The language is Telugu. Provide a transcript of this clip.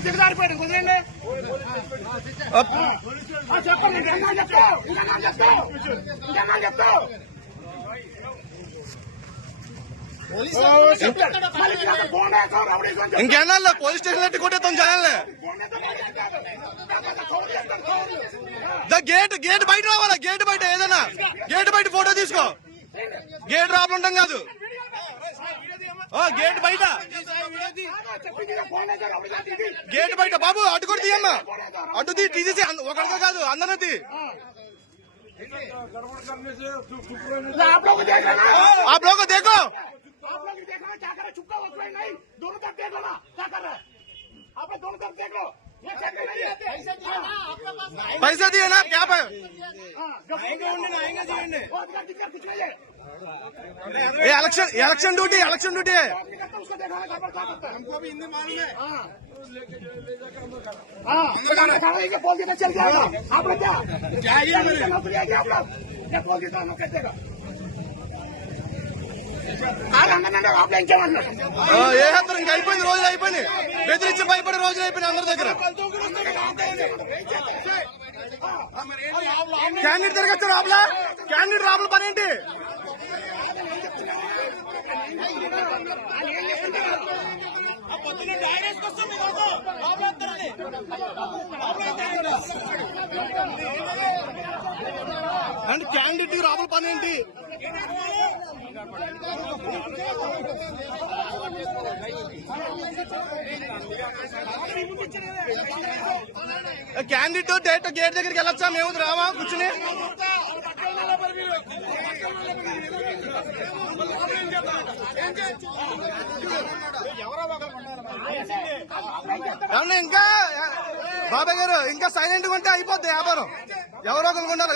కుదిరండి చెప్పండి చెప్తావు చెప్తావు చెప్తావు ఇంకేనా పోలీస్ స్టేషన్ ఎట్టి కొట్టేస్తాం దా గేట్ గేట్ బయట రావాలా గేట్ బయట ఏదైనా గేట్ బయట ఫోటో తీసుకో గేట్ రాబడి కాదు గేట్ బయట చెప్పింది ఫోన్ వేస్తావు రౌడీ గారు ఇది గేట్ బయట బాబు అటు కూడా తీయమ్మా అటు తీ తీసేసి ఒకరితో కాదు అందరూ తీ आप लोग देख रहे हैं ఆ బ్లోక్ దేకో आप लोग देख रहे हैं क्या कर रहे चुपका वक्त नहीं दोनों तरफ देख लो ना क्या कर रहे हैं आप लोग दोनों तरफ देख लो पैसे दिए ना क्या ये election election duty election duty है। हमको भी हिंदी मालूम है। चल जाएगा आप लोग क्या क्या आप लोग అందరినంటే ఇంకా అయిపోయింది రోజులు అయిపోయినాయి. బెదిరించి భయపడే రోజులు అయిపోయినాయి అందరి దగ్గర. క్యాండిడేట్ తిరగచ్చు రాబులా క్యాండిడేట్ రాబుల పని ఏంటి? పొద్దున్న డైరెక్ట్ వస్తుంది అంటే క్యాండిడేట్ లోపల పని ఏంటి? క్యాండిడేట్ డైరెక్ట్ గేట్ దగ్గరికి వెళ్ళొచ్చా? మేము రావా? కూర్చుని? ఏమన్నా ఇంకా బాబాయ్ గారు ఇంకా సైలెంట్గా ఉంటే అయిపోద్ది వ్యాపారం. ఎవరో ఒకరు ఉన్నారు